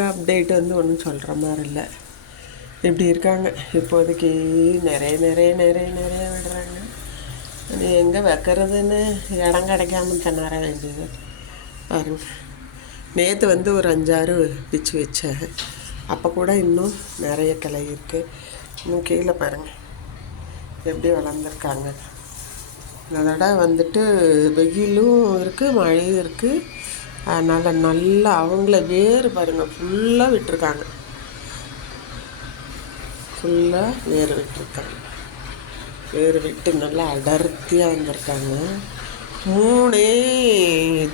Update வந்து ஒன்றும் சொல்கிற மாதிரி இல்லை. இப்படி இருக்காங்க இப்போதைக்கு. நிறைய நிறைய நிறைய நிறைய விடுறாங்க. அது எங்கே வைக்கிறதுன்னு இடம் கிடைக்காம திணற வேண்டியது பாருங்க. நேற்று வந்து ஒரு 5-6 பிச்சு வச்சேன். அப்போ கூட இன்னும் நிறைய கிளை இருக்குது. இன்னும் கீழே பாருங்கள் எப்படி வளர்ந்துருக்காங்க. அதோட வந்துட்டு வெயிலும் இருக்குது மழையும் இருக்குது. அதனால் நல்லா அவங்கள வேர் பாருங்கள் ஃபுல்லாக விட்டுருக்காங்க. ஃபுல்லாக வேர் விட்டுருக்காங்க. வேர் விட்டு நல்லா அடர்த்தியாக வந்திருக்காங்க. 3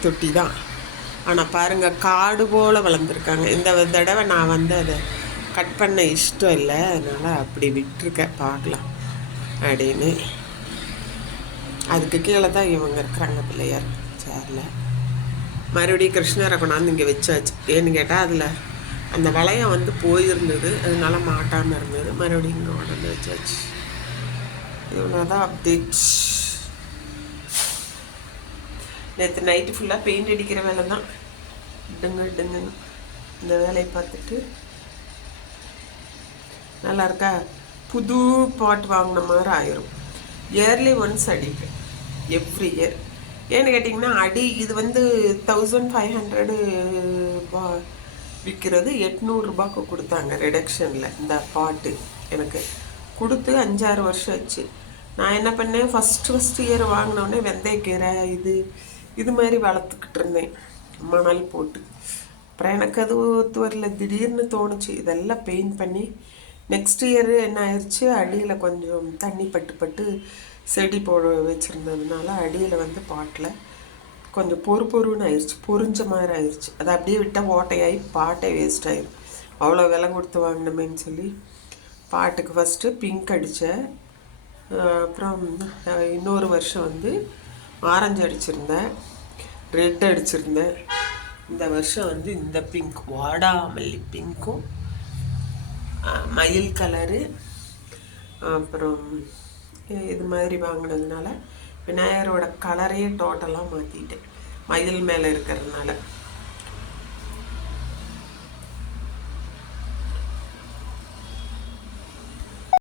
தொட்டி தான். ஆனால் பாருங்கள் காடு போல் வளர்ந்துருக்காங்க. இந்த தடவை நான் வந்து அதை கட் பண்ண இஷ்டம் இல்லை. அதனால் அப்படி விட்டுருக்கேன் பார்க்கலாம் அப்படின்னு. அதுக்கு கீழே தான் இவங்க இருக்கிறாங்க பிள்ளையார் சேரில். மறுபடியும் கிருஷ்ணரை கொண்டாந்து இங்கே வச்சாச்சு. ஏன்னு கேட்டால் அதில் அந்த வளையம் வந்து போயிருந்தது, அதனால மாட்டாமல் இருந்தது. மறுபடியும் இங்கே கொண்டாந்து வச்சாச்சு. இவ்வளோ தான் அப்டேட். நேற்று நைட்டு ஃபுல்லாக பெயிண்ட் அடிக்கிற வேலை தான். இடுங்க இந்த வேலையை பார்த்துட்டு நல்லா இருக்கா. புது பாட் வாங்கின மாதிரி ஆயிரும். இயர்லி ஒன்ஸ் அடிப்பேன், எவ்ரி இயர். ஏன்னு கேட்டிங்கன்னா இது வந்து 1500 விற்கிறது 800 கொடுத்தாங்க ரிடக்ஷனில். இந்த பாட்டு எனக்கு கொடுத்து 5-6 வருஷம் ஆச்சு. நான் என்ன பண்ணேன், ஃபஸ்ட்டு இயர் வாங்கினோடனே வெந்தயக்கீரை இது மாதிரி வளர்த்துக்கிட்டு இருந்தேன் மணல் போட்டு. அப்புறம் எனக்கு அது ஒத்து வரல. திடீர்னு தோணுச்சு இதெல்லாம் பெயிண்ட் பண்ணி. நெக்ஸ்ட் இயரு என்ன ஆயிடுச்சு, அடியில் கொஞ்சம் தண்ணி பட்டு செடி வச்சுருந்ததுனால அடியில் வந்து பாட்டில் கொஞ்சம் பொறுன்னு ஆயிடுச்சு, பொறிஞ்ச மாதிரி ஆயிடுச்சு. அதை அப்படியே விட்டால் ஓட்டையாகி பாட்டே வேஸ்ட் ஆயிடும். அவ்வளோ விலை கொடுத்து வாங்கினமேன்னு சொல்லி பாட்டுக்கு ஃபஸ்ட்டு பிங்க் அடித்தேன். அப்புறம் இன்னொரு வருஷம் வந்து ஆரஞ்சு அடிச்சிருந்தேன், ரெட் அடிச்சிருந்தேன். இந்த வருஷம் வந்து இந்த பிங்க், வாடாமல்லி பிங்க்கும் மயில் கலரு அப்புறம் இது மாதிரி வாங்கினதுனால விநாயகரோட கலரையே டோட்டலாக மாற்றிட்டேன் மயில் மேலே இருக்கிறதுனால.